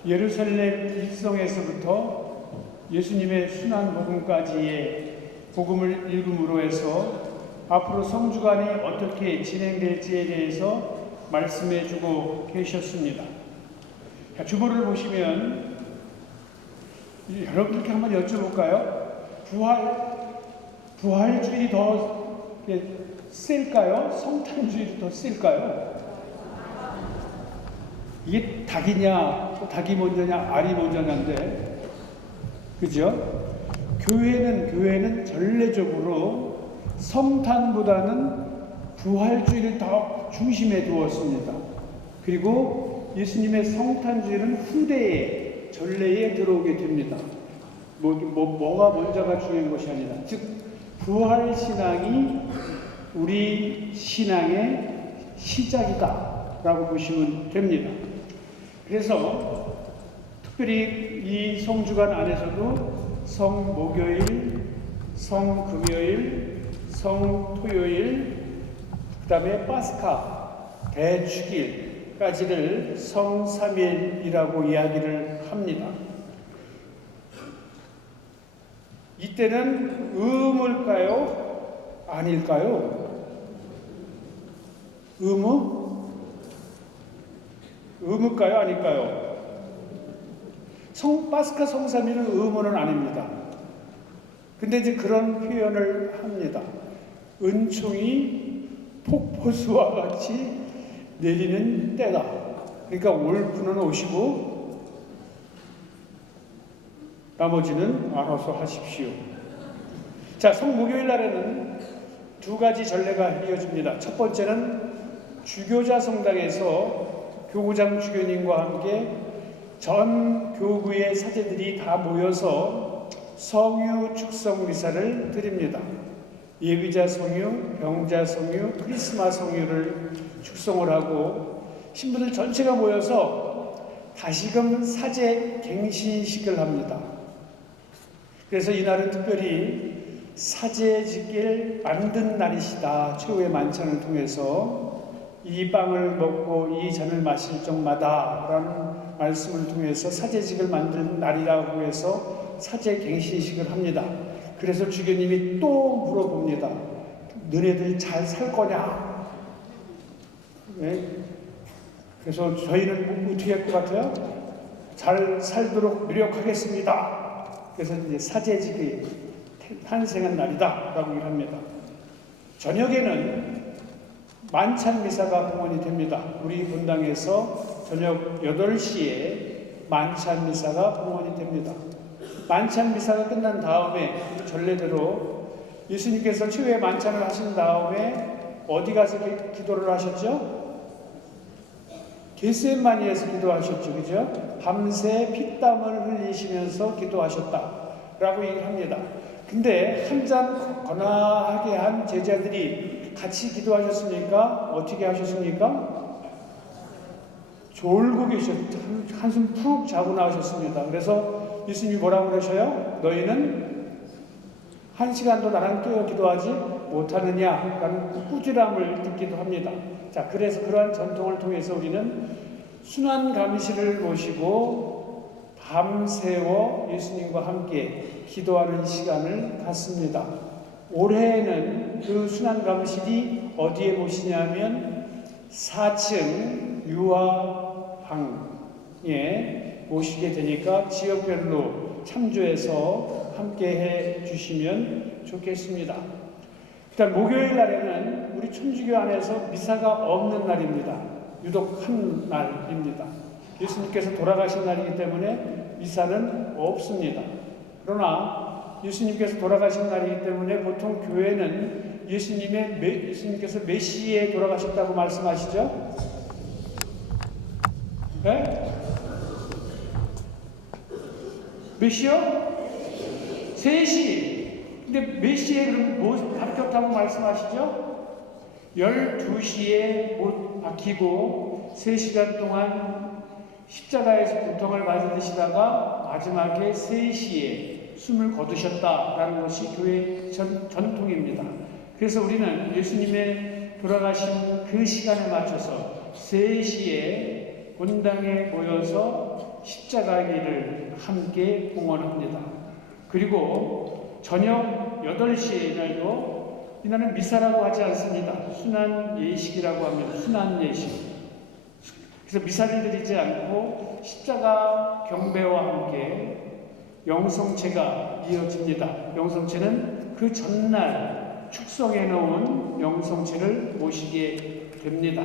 예루살렘 일성에서부터 예수님의 순환복음까지의 복음을 읽음으로 해서 앞으로 성주간이 어떻게 진행될지에 대해서 말씀해주고 계셨습니다. 주보를 보시면 여러분들께 한번 여쭤볼까요? 부활주일이 더 셀까요? 성탄주일이 더 셀까요? 이게 닭이냐, 닭이 먼저냐, 알이 먼저냐인데, 그죠? 교회는 전례적으로 성탄보다는 부활주의를 더 중심에 두었습니다. 그리고 예수님의 성탄주의는 후대의 전례에 들어오게 됩니다. 뭐가 먼저가 중요한 것이 아니라, 즉 부활신앙이 우리 신앙의 시작이다라고 보시면 됩니다. 그래서 특별히 이 성주간 안에서도 성목요일, 성금요일, 성토요일, 그 다음에 파스카, 대축일까지를 성삼일이라고 이야기를 합니다. 이때는 의무일까요? 아닐까요? 의무일까요? 아닐까요? 파스카 성삼일은 의무는 아닙니다. 근데 이제 그런 표현을 합니다. 은총이 폭포수와 같이 내리는 때다. 그러니까 올 분은 오시고 나머지는 알아서 하십시오. 자, 성목요일 날에는 두 가지 전례가 이어집니다. 첫 번째는 주교자 성당에서 교구장 주교님과 함께 전 교구의 사제들이 다 모여서 성유 축성 미사를 드립니다. 예비자 성유, 병자 성유, 크리스마 성유를 축성을 하고 신부들 전체가 모여서 다시금 사제 갱신식을 합니다. 그래서 이날은 특별히 사제직을 만든 날이시다. 최후의 만찬을 통해서 이 빵을 먹고 이 잔을 마실 적마다 라는 말씀을 통해서 사제직을 만든 날이라고 해서 사제갱신식을 합니다. 그래서 주교님이 또 물어봅니다. 너네들 잘 살 거냐? 네? 그래서 저희는 어떻게 할 것 같아요? 잘 살도록 노력하겠습니다. 그래서 이제 사제직이 탄생한 날이다 라고 합니다. 저녁에는 만찬 미사가 봉헌이 됩니다. 우리 본당에서 저녁 8시에 만찬 미사가 봉헌이 됩니다. 만찬 미사가 끝난 다음에 전례대로 예수님께서 최후의 만찬을 하신 다음에 어디 가서 기도를 하셨죠? 겟세마니에서 기도하셨죠. 그죠? 밤새 피땀을 흘리시면서 기도하셨다라고 얘기합니다. 근데 한 잔 거나하게 한 제자들이 같이 기도하셨습니까? 어떻게 하셨습니까? 졸고 계셨죠. 한숨 푹 자고 나오셨습니다. 그래서 예수님이 뭐라고 그러셔요? 너희는 한 시간도 나랑 깨어 기도하지 못하느냐? 라는 꾸지람을 듣기도 합니다. 자, 그래서 그러한 전통을 통해서 우리는 순환감시를 모시고 밤새워 예수님과 함께 기도하는 시간을 갖습니다. 올해에는 그 순환감실이 어디에 모시냐면 4층 유아방에 모시게 되니까 지역별로 참조해서 함께 해 주시면 좋겠습니다. 일단 목요일 날에는 우리 천주교 안에서 미사가 없는 날입니다. 유독 한 날입니다. 예수님께서 돌아가신 날이기 때문에 미사는 없습니다. 그러나 예수님께서 돌아가신 날이기 때문에 보통 교회는 예수님께서 몇 시에 돌아가셨다고 말씀하시죠? 네? 몇 시요? 3시. 근데 몇 시에 그럼 합격하고 말씀하시죠? 12시에 못 박히고 3시간 동안 십자가에서 고통을 받으시다가 마지막에 3시에 숨을 거두셨다라는 것이 교회 전통입니다. 그래서 우리는 예수님의 돌아가신 그 시간에 맞춰서 3시에 본당에 모여서 십자가기를 함께 봉헌합니다. 그리고 저녁 8시에 이날도 이날은 미사라고 하지 않습니다. 순환 예식이라고 합니다. 순환 예식. 그래서 미사를 드리지 않고 십자가 경배와 함께 영성체가 이어집니다. 영성체는 그 전날 축성해 놓은 영성체를 모시게 됩니다.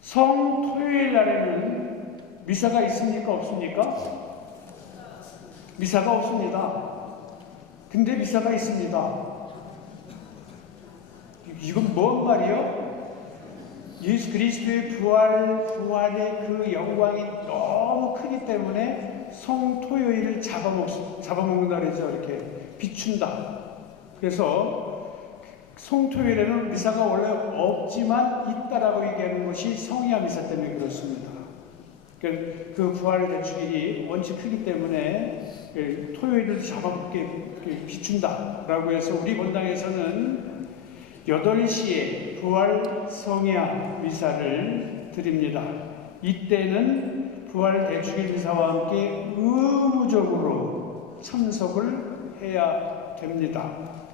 성토요일 날에는 미사가 있습니까? 없습니까? 미사가 없습니다. 근데 미사가 있습니다. 이건 뭔 말이요? 예수 그리스도의 부활의 그 영광이 너무 크기 때문에 성토요일을 잡아먹는다 그러죠. 이렇게 비춘다. 그래서 성토요일에는 미사가 원래 없지만 있다라고 얘기하는 것이 성야 미사 때문에 그렇습니다. 그 부활의 대축일이 원체 크기 때문에 토요일을 잡아먹게 비춘다라고 해서 우리 본당에서는 8시에 부활 성야 미사를 드립니다. 이때는 부활 대축일 미사와 함께 의무적으로 참석을 해야 됩니다.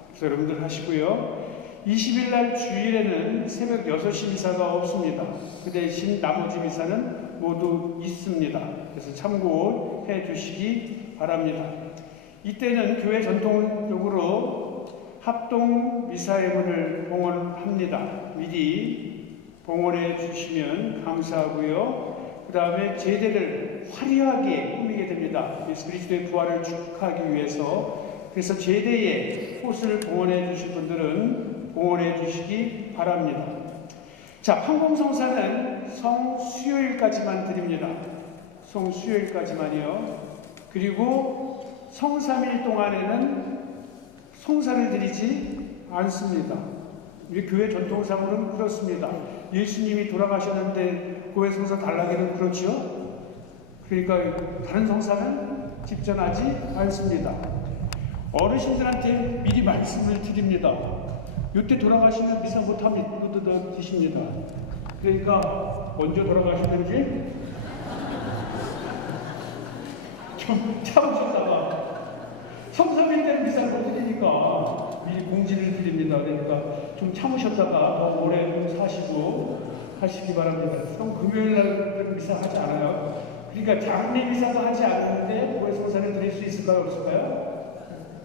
그래서 여러분들 하시고요. 20일 날 주일에는 새벽 6시 미사가 없습니다. 그 대신 나머지 미사는 모두 있습니다. 그래서 참고해 주시기 바랍니다. 이때는 교회 전통적으로 합동 미사 예물을 봉헌합니다. 미리 봉헌해 주시면 감사하고요. 그 다음에 제대를 화려하게 꾸미게 됩니다. 예수 그리스도의 부활을 축하하기 위해서. 그래서 제대에 꽃을 봉헌해 주실 분들은 봉헌해 주시기 바랍니다. 자, 판공성사는 성수요일까지만 드립니다. 성수요일까지만이요. 그리고 성3일 동안에는 성사를 드리지 않습니다. 우리 교회 전통상으로는 그렇습니다. 예수님이 돌아가셨는데 교회 성사 달라기는 그렇죠. 그러니까 다른 성사는 집전하지 않습니다. 어르신들한테 미리 말씀을 드립니다. 이때 돌아가시면 미사 못하면 못 드십니다. 그러니까 먼저 돌아가시든지 좀 참으셨다가 성삼일 때는 미사를 못 드리니까 미리 공지를 드립니다. 그러니까 좀 참으셨다가 더 오래 사시고 하시기 바랍니다. 금요일 날 미사 하지 않아요. 그러니까 장례 미사도 하지 않는데 교회 성사를 드릴 수 있을까요? 없을까요?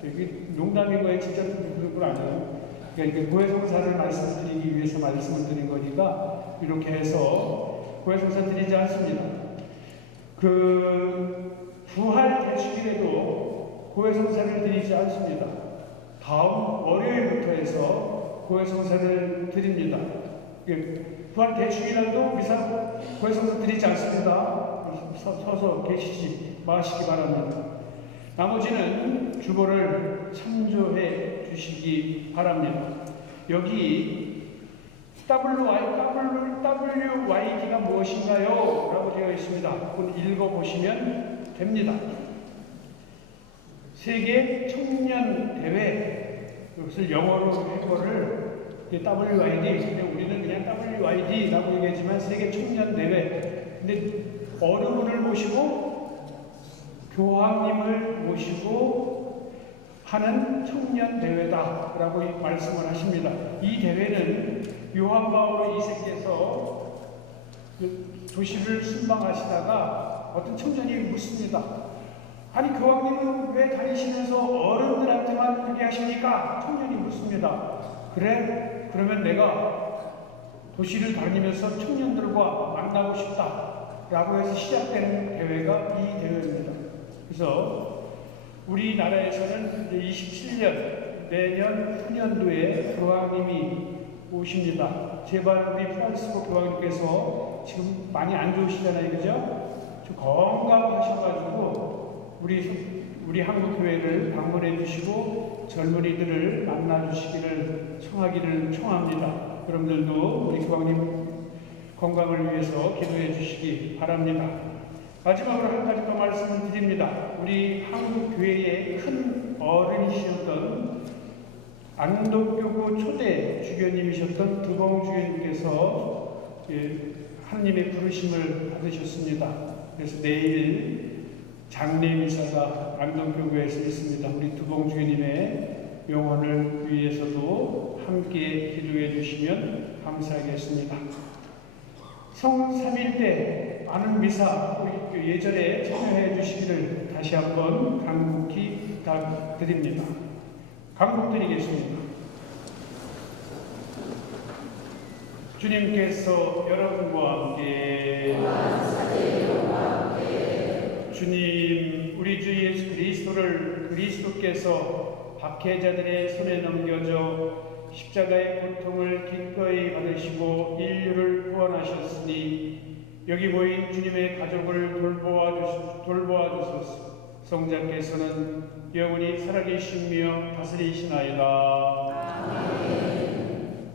이게 농담인 거예요. 진짜 그런 건 아니에요. 그러니까 교회 성사를 말씀드리기 위해서 말씀을 드린 거니까 이렇게 해서 교회 성사 드리지 않습니다. 부활 대축일에도 교회 성사를 드리지 않습니다. 다음 월요일부터 해서 교회 성사를 드립니다. 부활 대축일에도 미사 교회 성사 드리지 않습니다. 서서 계시지 마시기 바랍니다. 나머지는 주보를 참조해 주시기 바랍니다. 여기 WYD가 무엇인가요? 라고 되어 있습니다. 그건 읽어보시면 됩니다. 세계 청년 대회, 이것을 영어로 해거를 WYD, 우리는 그냥 WYD라고 얘기하지만 세계 청년 대회. 근데 어느 분을 모시고 교황님을 모시고 하는 청년 대회다라고 말씀을 하십니다. 이 대회는 요한 바오로 2세께서 도시를 순방하시다가 어떤 청년이 묻습니다. 아니 교황님은 왜 다니시면서 어른들한테만 하게 하십니까? 청년이 묻습니다. 그래? 그러면 내가 도시를 다니면서 청년들과 만나고 싶다라고 해서 시작된 대회가 이 대회입니다. 그래서 우리나라에서는 27년 내년 후년도에 교황님이 오십니다. 제발 우리 프란시스코 교황님께서 지금 많이 안 좋으시잖아요, 그죠? 좀 건강하셔가지고 우리 우리 한국 교회를 방문해 주시고 젊은이들을 만나 주시기를 청하기를 청합니다. 여러분들도 우리 교황님 건강을 위해서 기도해 주시기 바랍니다. 마지막으로 한 가지 더 말씀을 드립니다. 우리 한국 교회의 큰 어른이셨던 안동교구 초대 주교님이셨던 두봉 주교님께서 하느님의 부르심을 받으셨습니다. 그래서 내일 장례 미사가 안동교구에서 있습니다. 우리 두봉 주교님의 영혼을 위해서도 함께 기도해 주시면 감사하겠습니다. 성삼일 때 많은 미사 우리 예절에 참여해 주시기를 다시 한번 간곡히 부탁드립니다. 간곡드리겠습니다. 주님께서 여러분과 함께 주님 우리 주 예수 그리스도를 그리스도께서 박해자들의 손에 넘겨져 십자가의 고통을 기꺼이 받으시고 인류를 구원하셨으니 여기 모인 주님의 가족을 돌보아 주소서. 성자께서는 영원히 살아계시며 다스리시나이다.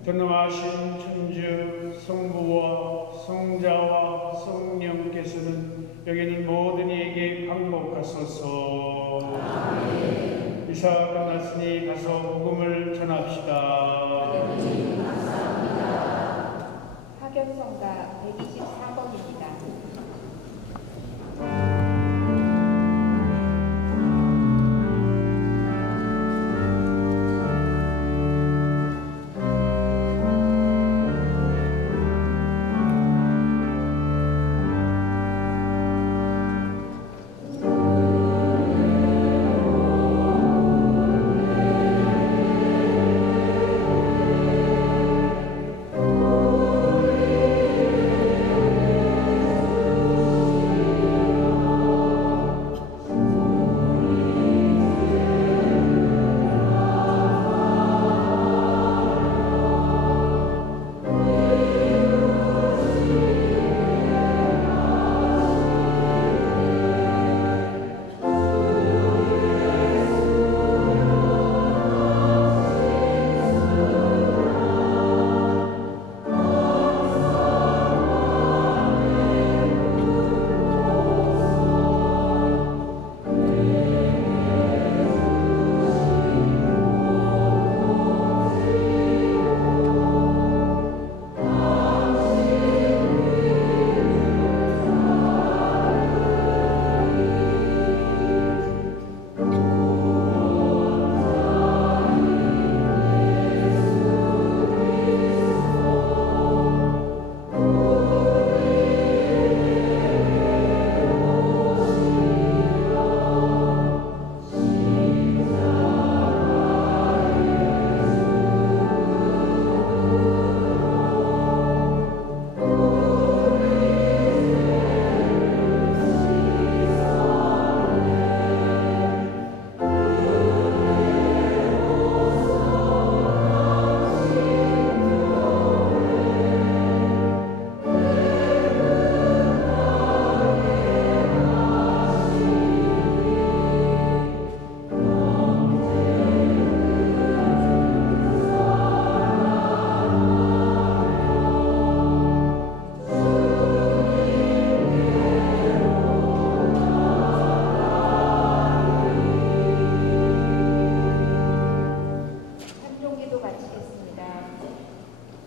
전능하신 천주 성부와 성자와 성령께서는 여기 있는 모든 이에게 강복하소서. 미사 끝났으니 가서 복음을 전합시다. 하경성가 124번입니다.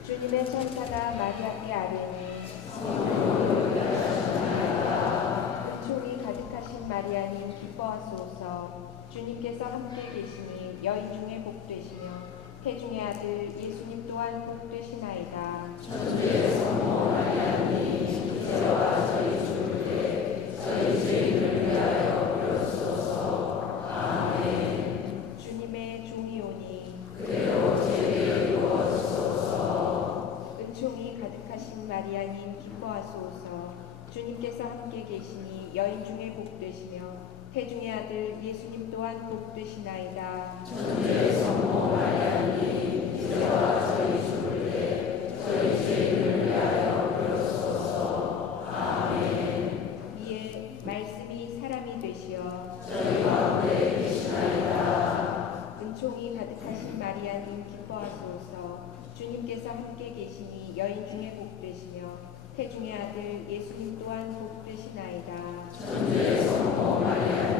주님의 천사가 마리아께 아뢰니 은총이 가득하신 마리아님 기뻐하소서. 주님께서 함께 계시니 여인 중에 복되시며 태중의 아들 예수님 또한 복되시나이다. 천주의 성모 마리아님 이제와 저희 죽을 때 저희 죄인을 위하여 부르소서. 아멘. 주님의 종이 오니 그대로 제게 이루어주소서. 은총이 가득하신 마리아님 기뻐하소서. 주님께서 함께 계시니 여인 중에 복되시며 태중의 아들 예수님 또한 복되시나이다. 천주의 성모 마리아님 이제와 저희 죽을 때 저희 죄인을 위하여 부르소서. 아멘. 이에 말씀이 사람이 되시어 저희 가운데 함께 계시니 여인 중에 복되시며 태중의 아들 예수님 또한 복되시나이다. 천주의 성모 마리아님